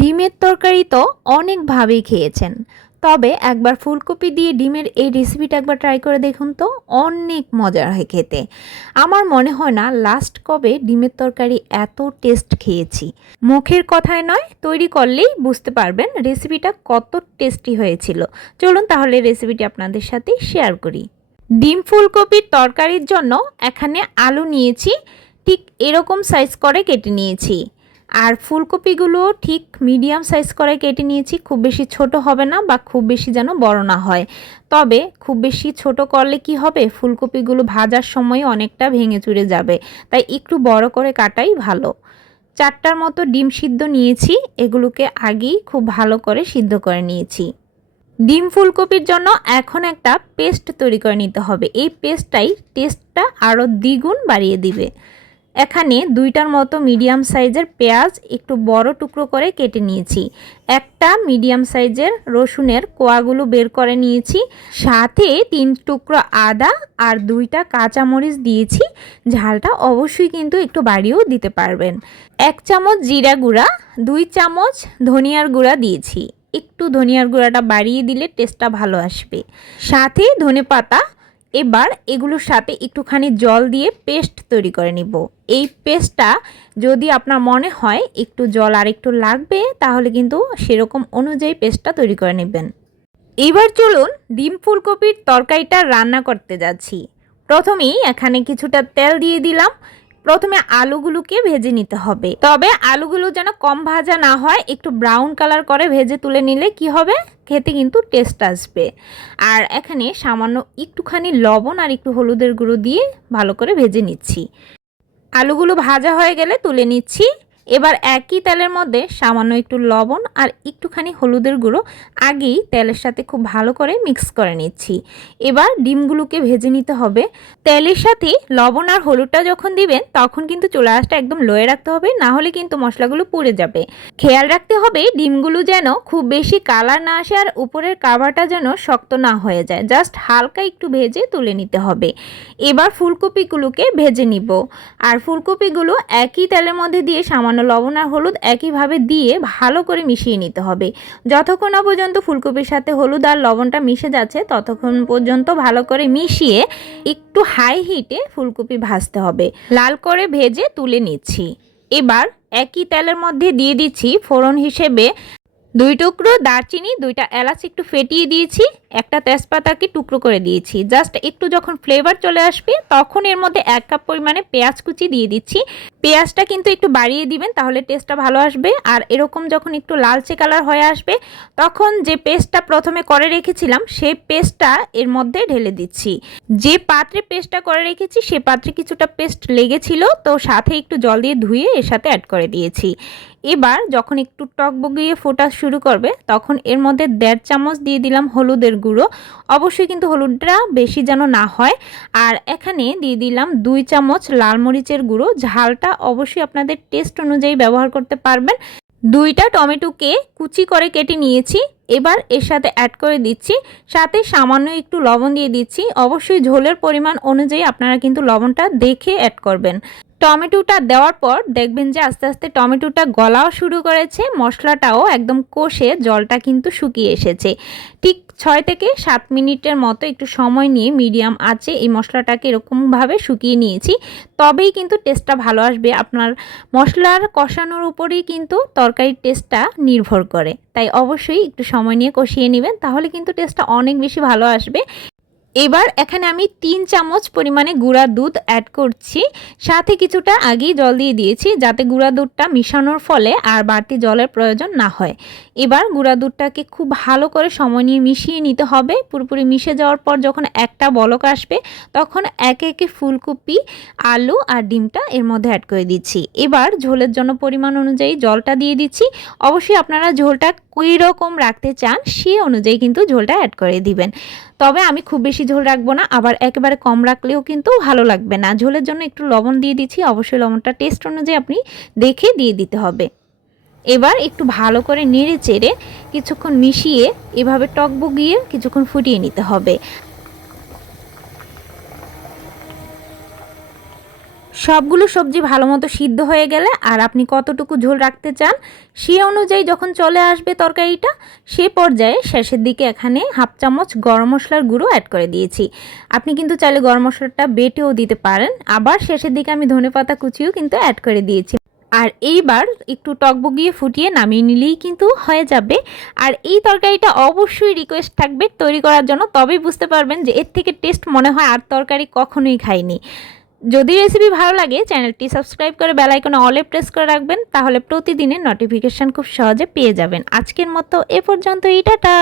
ডিমের তরকারি তো অনেকভাবেই খেয়েছেন। তবে একবার ফুলকপি দিয়ে ডিমের এই রেসিপিটা একবার ট্রাই করে দেখুন তো, অনেক মজার হয় খেতে। আমার মনে হয় না লাস্ট কবে ডিমের তরকারি এত টেস্ট খেয়েছি। মুখের কথায় নয়, তৈরি করলেই বুঝতে পারবেন রেসিপিটা কত টেস্টি হয়েছিল। চলুন তাহলে রেসিপিটি আপনাদের সাথে শেয়ার করি। ডিম ফুলকপির তরকারির জন্য এখানে আলু নিয়েছি, ঠিক এরকম সাইজ করে কেটে নিয়েছি। আর ফুলকপিগুলো ঠিক মিডিয়াম সাইজ করে কেটে নিয়েছি, খুব বেশি ছোট হবে না বা খুব বেশি যেন বড় না হয়। তবে খুব বেশি ছোট করলে কি হবে? ফুলকপিগুলো ভাজার সময় অনেকটা ভেঙে চুরে যাবে, তাই একটু বড় করে কাটাই ভালো। চারটার মতো ডিম সিদ্ধ নিয়েছি, এগুলোকে আগেই খুব ভালো করে সিদ্ধ করে নিয়েছি। ডিম ফুলকপির জন্য এখন একটা পেস্ট তৈরি করে নিতে হবে, এই পেস্টটাই টেস্টটা আরও দ্বিগুণ বাড়িয়ে দিবে। এখানে দুইটার মতো মিডিয়াম সাইজের পেঁয়াজ একটু বড় টুকরো করে কেটে নিয়েছি। একটা মিডিয়াম সাইজের রসুনের কোয়াগুলো বের করে নিয়েছি। সাথে তিন টুকরো আদা আর দুইটা কাঁচামরিচ দিয়েছি। ঝালটা অবশ্যই কিন্তু একটু বাড়িয়েও দিতে পারবেন। এক চামচ জিরা গুঁড়া, দুই চামচ ধনিয়ার গুঁড়া দিয়েছি। একটু ধনিয়ার গুঁড়াটা বাড়িয়ে দিলে টেস্টটা ভালো আসবে। সাথে ধনে পাতা এবার এগুলোর সাথে একটুখানি জল দিয়ে পেস্ট তৈরি করে নিব। এই পেস্টটা যদি আপনার মনে হয় একটু জল আর একটু লাগবে, তাহলে কিন্তু সেরকম অনুযায়ী পেস্টটা তৈরি করে নেবেন। এবার চলুন ডিম ফুলকপির তরকারিটা রান্না করতে যাচ্ছি। প্রথমেই এখানে কিছুটা তেল দিয়ে দিলাম। প্রথমে আলুগুলোকে ভেজে নিতে হবে। তবে আলুগুলো যেন কম ভাজা না হয়, একটু ব্রাউন কালার করে ভেজে তুলে নিলে কি হবে? খেতে কিন্তু টেস্ট আসবে। আর এখানে সামান্য একটুখানি লবণ আর একটু হলুদের গুঁড়ো দিয়ে ভালো করে ভেজে নিচ্ছি। আলুগুলো ভাজা হয়ে গেলে তুলে নিচ্ছি। এবার একই তেলের মধ্যে সামান্য একটু লবণ আর একটুখানি হলুদের গুঁড়ো আগেই তেলের সাথে খুব ভালো করে মিক্স করে নিচ্ছি। এবার ডিমগুলোকে ভেজে নিতে হবে। তেলের সাথে লবণ আর হলুদটা যখন দিবেন, তখন কিন্তু চুলা আঁচটা একদম লোয়ে রাখতে হবে, না হলে কিন্তু মশলাগুলো পুড়ে যাবে। খেয়াল রাখতে হবে, ডিমগুলো যেন খুব বেশি কালার না আসে আর উপরের কাভারটা যেন শক্ত না হয়ে যায়। জাস্ট হালকা একটু ভেজে তুলে নিতে হবে। এবার ফুলকপিগুলোকে ভেজে নিব। আর ফুলকপিগুলো একই তেলের মধ্যে দিয়ে সামান্য লবণ আর হলুদ একইভাবে দিয়ে ভালো করে মিশিয়ে নিতে হবে। যতক্ষণ না পর্যন্ত ফুলকপির সাথে হলুদ আর লবণটা মিশে যাচ্ছে, ততক্ষণ পর্যন্ত ভালো করে মিশিয়ে একটু হাই হিটে ফুলকপি ভাজতে হবে। লাল করে ভেজে তুলে নিচ্ছি। এবার একই তেলের মধ্যে দিয়ে দিচ্ছি ফোড়ন হিসেবে দুই টুকরো দারচিনি, দুইটা এলাচ একটু ফেটিয়ে দিয়েছি, একটা তেজপাতাকে টুকরো করে দিয়েছি। জাস্ট একটু যখন ফ্লেভার চলে আসবে, তখন এর মধ্যে এক কাপ পরিমাণে পেঁয়াজ কুচি দিয়ে দিচ্ছি। পেঁয়াজটা কিন্তু একটু বাড়িয়ে দিবেন, তাহলে টেস্টটা ভালো আসবে। আর এরকম যখন একটু লালচে কালার হয়ে আসবে, তখন যে পেস্টটা প্রথমে করে রেখেছিলাম, সেই পেস্টটা এর মধ্যে ঢেলে দিচ্ছি। যে পাত্রে পেস্টটা করে রেখেছি, সে পাত্রে কিছুটা পেস্ট লেগেছিল, তো সাথে একটু জল দিয়ে ধুয়ে এর সাথে অ্যাড করে দিয়েছি। এবার যখন একটু টক বগিয়ে ফোটা শুরু করবে, তখন এর মধ্যে দেড় চামচ দিয়ে দিলাম হলুদের গুঁড়ো। অবশ্যই কিন্তু হলুদটা বেশি যেন না হয়। আর এখানে দিয়ে দিলাম দুই চামচ লাল মরিচের গুঁড়ো। ঝালটা অবশ্যই আপনাদের টেস্ট অনুযায়ী ব্যবহার করতে পারবেন। দুইটা টমেটোকে কুচি করে কেটে নিয়েছি। এবার এর সাথে অ্যাড করে দিচ্ছি। সাথে সামান্য একটু লবণ দিয়ে দিচ্ছি। অবশ্যই ঝোলের পরিমাণ অনুযায়ী আপনারা কিন্তু লবণটা দেখে অ্যাড করবেন। টমেটোটা দেওয়ার পর দেখবেন যে আস্তে আস্তে টমেটোটা গলাও শুরু করেছে, মশলাটাও একদম কষে জলটা কিন্তু শুকিয়ে এসেছে। ঠিক ছয় থেকে সাত মিনিটের মতো একটু সময় নিয়ে মিডিয়াম আছে এই মশলাটাকে এরকমভাবে শুকিয়ে নিয়েছি। তবেই কিন্তু টেস্টটা ভালো আসবে। আপনার মশলার কষানোর উপরেই কিন্তু তরকারির টেস্টটা নির্ভর করে। তাই অবশ্যই একটু সময় নিয়ে কষিয়ে নেবেন, তাহলে কিন্তু টেস্টটা অনেক বেশি ভালো আসবে। এবার এখানে আমি তিন চামচ পরিমাণে গুঁড়া দুধ অ্যাড করছি। সাথে কিছুটা আগেই জল দিয়ে দিয়েছি যাতে গুঁড়া দুধটা মিশানোর ফলে আর বাড়তি জলের প্রয়োজন না হয়। এবার গুঁড়া দুধটাকে খুব ভালো করে সময় নিয়ে মিশিয়ে নিতে হবে। পুরোপুরি মিশে যাওয়ার পর যখন একটা বলক আসবে, তখন একে একে ফুলকপি, আলু আর ডিমটা এর মধ্যে অ্যাড করে দিচ্ছি। এবার ঝোলের জন্য পরিমাণ অনুযায়ী জলটা দিয়ে দিচ্ছি। অবশ্যই আপনারা ঝোলটা কী রকম রাখতে চান, সে অনুযায়ী কিন্তু ঝোলটা অ্যাড করে দিবেন। তবে আমি খুব বেশি ঝোল রাখব না, আবার একেবারে কম রাখলেও কিন্তু ভালো লাগবে না। ঝোলের জন্য একটু লবণ দিয়ে দিচ্ছি, অবশ্যই লবণটা টেস্ট অনুযায়ী আপনি দেখে দিয়ে দিতে হবে। এবার একটু ভালো করে নেড়ে চেড়ে কিছুক্ষণ মিশিয়ে এভাবে টক বুগিয়ে কিছুক্ষণ ফুটিয়ে নিতে হবে। সবগুলো সবজি ভালো মতো সিদ্ধ হয়ে গেলে আর আপনি কতটুকু ঝোল রাখতে চান, সে অনুযায়ী যখন চলে আসবে তরকারিটা, সে পর্যায়ে শেষের দিকে এখানে হাফ চামচ গরম মশলার গুঁড়ো অ্যাড করে দিয়েছি। আপনি কিন্তু চাইলে গরম মশলাটা বেটেও দিতে পারেন, আবার শেষের দিকে আমি ধনেপাতা কুচিও কিন্তু অ্যাড করে দিয়েছি। আর এইবার একটু টকবগিয়ে ফুটিয়ে নামিয়ে নিলেই কিন্তু হয়ে যাবে। আর এই তরকারিটা অবশ্যই রিকোয়েস্ট থাকবে তৈরি করার জন্য, তবেই বুঝতে পারবেন যে এর থেকে টেস্ট মনে হয় আর তরকারি কখনোই খাইনি। যদি রেসিপি ভালো লাগে চ্যানেলটি সাবস্ক্রাইব করে বেল আইকনে অলে প্রেস করে রাখবেন, তাহলে প্রতিদিনের নোটিফিকেশান খুব সহজে পেয়ে যাবেন। আজকের মতো এ পর্যন্ত টাটা!